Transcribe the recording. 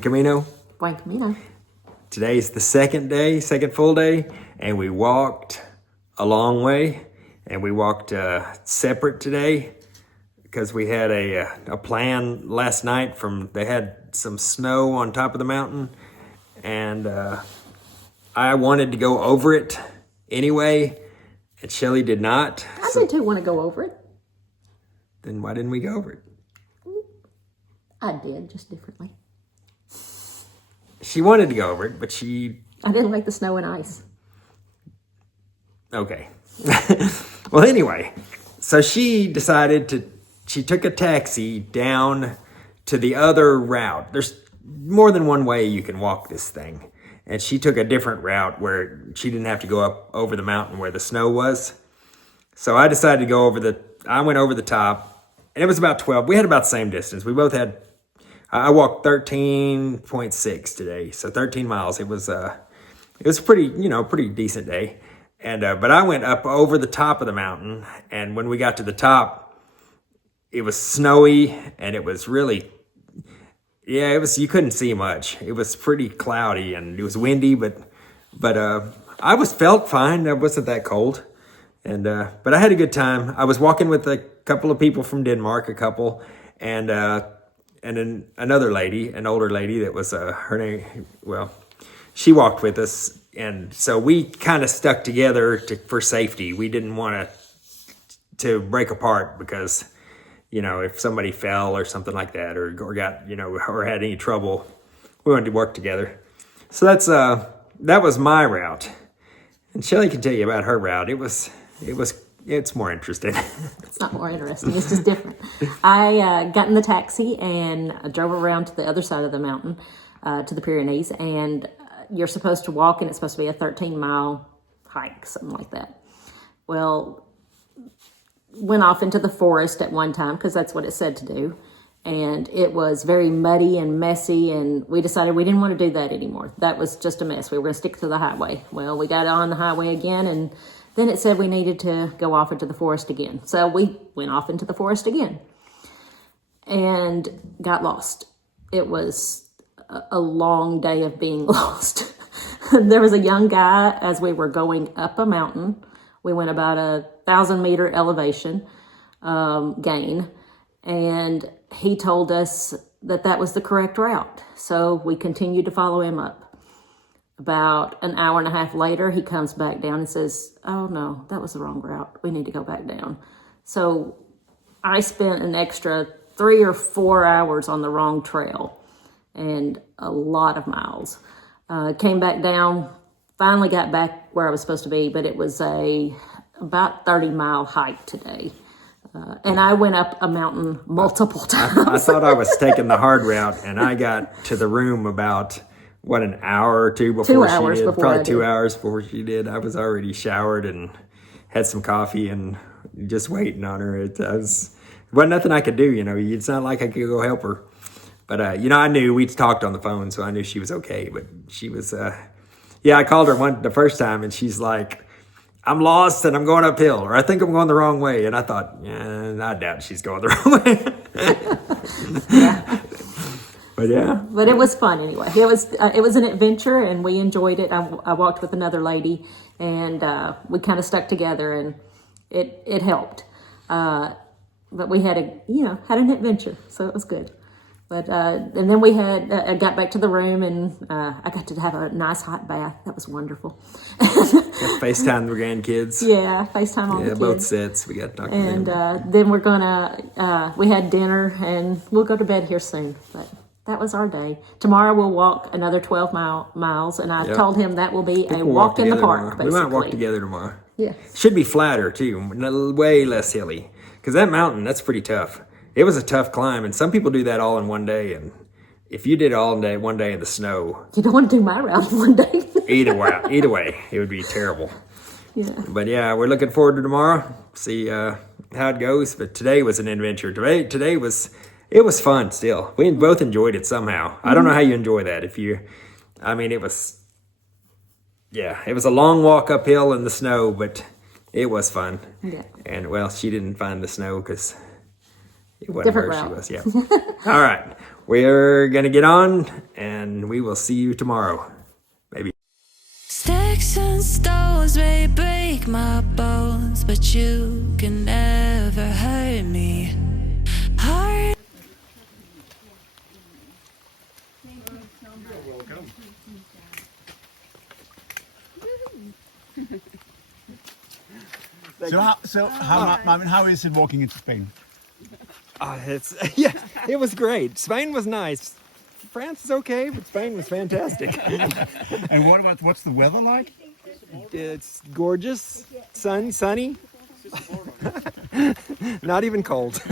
Buen Camino. Buen Camino. Today's the second full day, and we walked a long way, and we walked separate today because we had a plan last night they had some snow on top of the mountain, and I wanted to go over it anyway, and Shelly did not. I did too want to go over it. Then why didn't we go over it? I did, just differently. She wanted to go over it, but I didn't like the snow and ice. Okay. Well, anyway, so she took a taxi down to the other route. There's more than one way you can walk this thing. And she took a different route where she didn't have to go up over the mountain where the snow was. So I decided to go I went over the top, and it was about 12. We had about the same distance. I walked 13.6 today, so 13 miles. It was pretty decent day. And but I went up over the top of the mountain, and when we got to the top, it was snowy, and it was really, you couldn't see much. It was pretty cloudy, and it was windy, but I felt fine. I wasn't that cold, and but I had a good time. I was walking with a couple of people from Denmark, and then another lady, an older lady that was her name. Well, she walked with us. And so we kind of stuck together for safety. We didn't want to break apart because, if somebody fell or something like that, or got, or had any trouble, we wanted to work together. So that was my route. And Shelly can tell you about her route. It's more interesting. It's not more interesting. It's just different. I got in the taxi and I drove around to the other side of the mountain, to the Pyrenees, and you're supposed to walk, and it's supposed to be a 13-mile hike, something like that. Well, went off into the forest at one time because that's what it said to do. And it was very muddy and messy, and we decided we didn't want to do that anymore. That was just a mess. We were going to stick to the highway. Well, we got on the highway again, and then it said we needed to go off into the forest again. So we went off into the forest again and got lost. It was a long day of being lost. There was a young guy as we were going up a mountain. We went about 1,000-meter elevation gain, and he told us that was the correct route. So we continued to follow him up. About an hour and a half later, he comes back down and says, "Oh no, that was the wrong route. We need to go back down." So I spent an extra 3 or 4 hours on the wrong trail and a lot of miles. Came back down, finally got back where I was supposed to be, but it was about 30-mile hike today. And I went up a mountain multiple times. I thought I was taking the hard route, and I got to the room about, an hour or two before 2 hours she did? before Probably I 2 did. hours before she did. I was already showered and had some coffee and just waiting on her. It wasn't nothing I could do, It's not like I could go help her. But, I knew we'd talked on the phone, so I knew she was okay. But she was, I called her the first time, and she's like, "I'm lost and I'm going uphill," or "I think I'm going the wrong way." And I thought, I doubt she's going the wrong way. Yeah. But yeah. But it was fun anyway. It was an adventure, and we enjoyed it. I walked with another lady, and we kind of stuck together, and it helped. But we had an adventure, so it was good. But and then I got back to the room, and I got to have a nice hot bath. That was wonderful. FaceTime the grandkids. Yeah, FaceTime all the kids. Yeah, both sets. We got to talk to them. And then we're gonna. We had dinner, and we'll go to bed here soon. But that was our day. Tomorrow we'll walk another 12 miles, and I told him that will be a walk in the park. Tomorrow. We might walk together tomorrow. Yeah. Should be flatter too, way less hilly. Because that mountain, that's pretty tough. It was a tough climb, and some people do that all in one day. And if you did it all in one day in the snow, you don't want to do my route in one day. either way, it would be terrible. Yeah. But yeah, we're looking forward to tomorrow. See how it goes. But today was an adventure. Today was fun. Still, we both enjoyed it somehow. I don't know how you enjoy that. It was a long walk uphill in the snow, but it was fun. Yeah. And well, she didn't find the snow because it wasn't Different where route. she was. Yeah. All right. we're going to get on, and we will see you tomorrow. Maybe. Sticks and stones may break my bones, but you can never hurt me. Heart. How is it walking into Spain? It was great. Spain was nice. France is okay, but Spain was fantastic. And what's the weather like? It's gorgeous, sunny, not even cold.